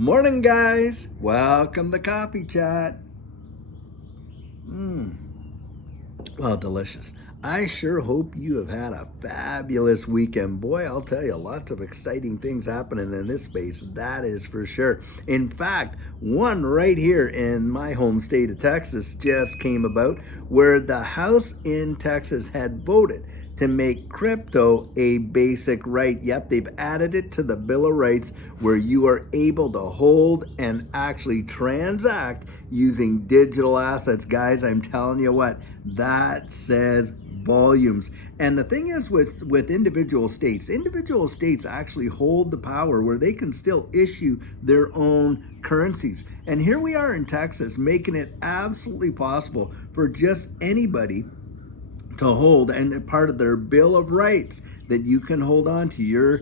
Morning, guys. Welcome to Coffee Chat. Well, delicious. I sure hope you have had a fabulous weekend. Boy, I'll tell you, lots of exciting things happening in this space. That is for sure. In fact, one right here in my home state of Texas just came about where the House in Texas had voted to make crypto a basic right. Yep, they've added it to the Bill of Rights where you are able to hold and actually transact using digital assets. Guys, I'm telling you what, that says volumes. And the thing is with individual states actually hold the power where they can still issue their own currencies. And here we are in Texas making it absolutely possible for just anybody to hold, and part of their Bill of Rights, that you can hold on to your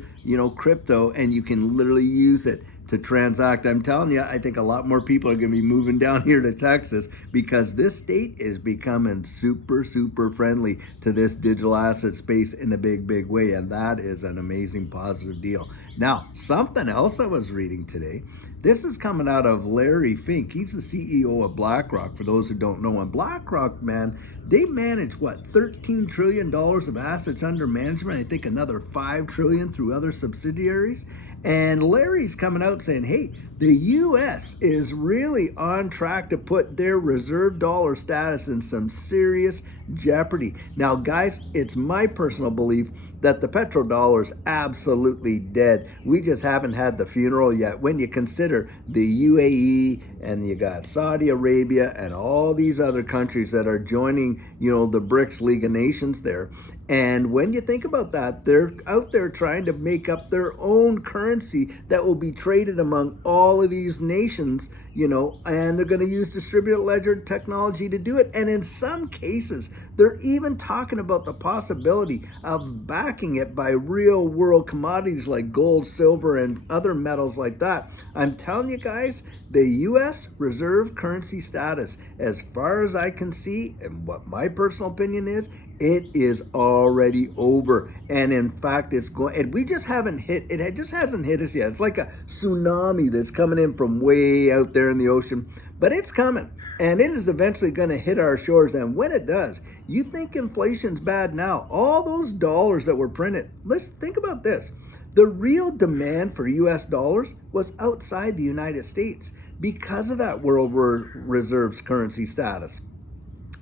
crypto and you can literally use it to transact. I'm telling you, I think a lot more people are going to be moving down here to Texas because this state is becoming super friendly to this digital asset space in a big way, and that is an amazing positive deal. Now, something else I was reading today, this is coming out of Larry Fink. He's the CEO of BlackRock, for those who don't know. And BlackRock, man, they manage what, $13 trillion of assets under management. I think another $5 trillion through other subsidiaries. And Larry's coming out saying, hey, the U.S. is really on track to put their reserve dollar status in some serious jeopardy. Now, guys, it's my personal belief that the petrodollar is absolutely dead. We just haven't had the funeral yet. When you consider the UAE and you got Saudi Arabia and all these other countries that are joining, the BRICS League of Nations there. And when you think about that, they're out there trying to make up their own currency that will be traded among all of these nations, and they're going to use distributed ledger technology to do it. And in some cases, they're even talking about the possibility of backing it by real world commodities like gold, silver, and other metals like that. I'm telling you guys, the U.S. reserve currency status, as far as I can see, and what my personal opinion is, it is already over. And in fact, it's going, and we just haven't hit, it just hasn't hit us yet. It's like a tsunami that's coming in from way out there in the ocean, but it's coming and it is eventually going to hit our shores. And when it does, you think inflation's bad now, all those dollars that were printed, let's think about this. The real demand for US dollars was outside the United States because of that world reserves currency status.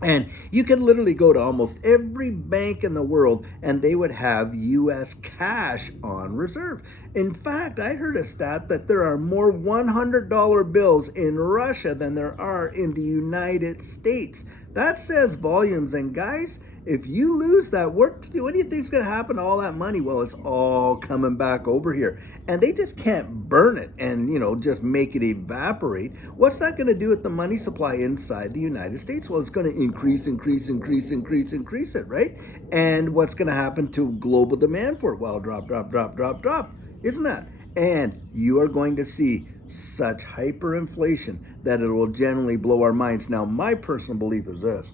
And you can literally go to almost every bank in the world and they would have US cash on reserve. In fact, I heard a stat that there are more $100 bills in Russia than there are in the United States. That says volumes. And guys, if you lose that, what do you think is going to happen to all that money? Well, it's all coming back over here. And they just can't burn it and, just make it evaporate. What's that going to do with the money supply inside the United States? Well, it's going to increase it, right? And what's going to happen to global demand for it? Well, drop. Isn't that? And you are going to see such hyperinflation that it will generally blow our minds. Now, my personal belief is this.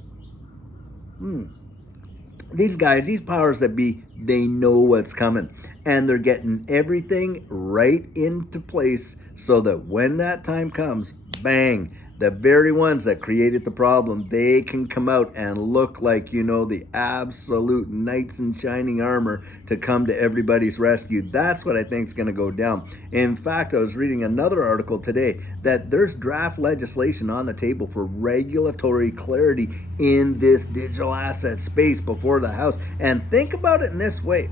These guys, these powers that be, they know what's coming and they're getting everything right into place so that when that time comes, bang, the very ones that created the problem, they can come out and look like, the absolute knights in shining armor to come to everybody's rescue. That's what I think is going to go down. In fact, I was reading another article today that there's draft legislation on the table for regulatory clarity in this digital asset space before the House. And think about it in this way.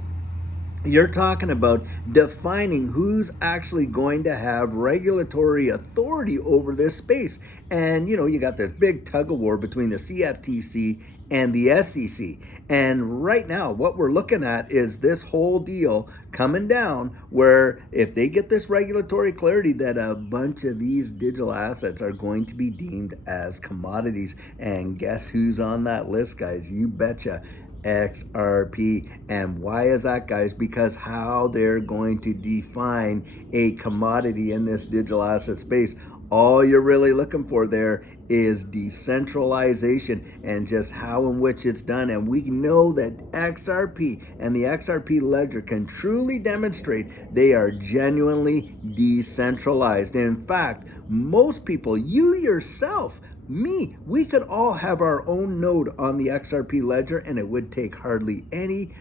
You're talking about defining who's actually going to have regulatory authority over this space. And, you got this big tug of war between the CFTC and the SEC. And right now, what we're looking at is this whole deal coming down where if they get this regulatory clarity that a bunch of these digital assets are going to be deemed as commodities. And guess who's on that list, guys? You betcha. XRP. And why is that, guys? Because how they're going to define a commodity in this digital asset space. All you're really looking for there is decentralization and just how in which it's done. And we know that XRP and the XRP ledger can truly demonstrate they are genuinely decentralized. In fact, most people, you yourself, me, we could all have our own node on the XRP ledger, and it would take hardly any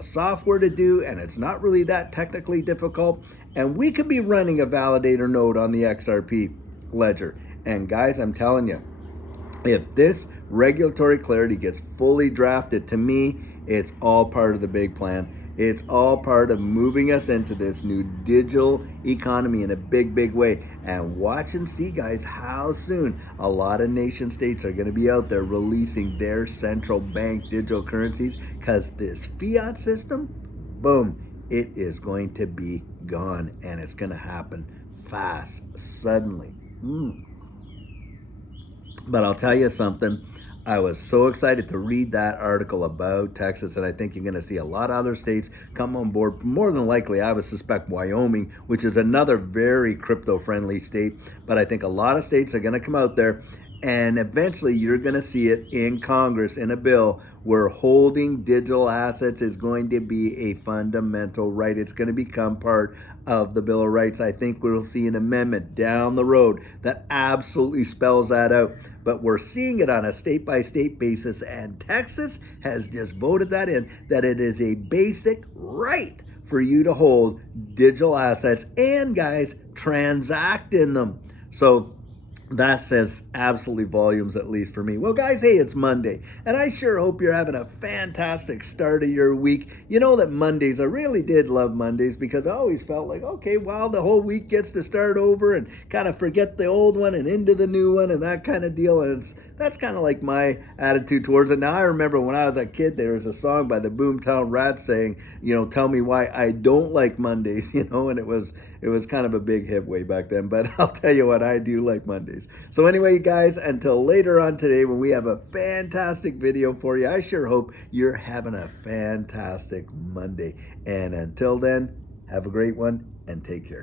software to do, and it's not really that technically difficult. And we could be running a validator node on the XRP ledger. And guys, I'm telling you, if this regulatory clarity gets fully drafted, to me, it's all part of the big plan. It's all part of moving us into this new digital economy in a big, big way. And watch and see, guys, how soon a lot of nation states are going to be out there releasing their central bank digital currencies, because this fiat system, boom, it is going to be gone, and it's going to happen fast, suddenly. But I'll tell you something. I was so excited to read that article about Texas, and I think you're going to see a lot of other states come on board. More than likely, I would suspect Wyoming, which is another very crypto-friendly state. But I think a lot of states are going to come out there, and eventually you're going to see it in Congress in a bill where holding digital assets is going to be a fundamental right. It's going to become part of the Bill of Rights. I think we'll see an amendment down the road that absolutely spells that out. But we're seeing it on a state-by-state basis, and Texas has just voted that in, that it is a basic right for you to hold digital assets and, guys, transact in them. So that says absolutely volumes, at least for me. Well, guys, hey, it's Monday, and I sure hope you're having a fantastic start of your week. You know that Mondays, I really did love Mondays, because I always felt like, okay, well, the whole week gets to start over and kind of forget the old one and into the new one and that kind of deal. And that's kind of like my attitude towards it. Now, I remember when I was a kid, there was a song by the Boomtown Rats saying, tell me why I don't like Mondays, and it was kind of a big hit way back then. But I'll tell you what, I do like Mondays. So anyway, guys, until later on today when we have a fantastic video for you, I sure hope you're having a fantastic Monday. And until then, have a great one and take care.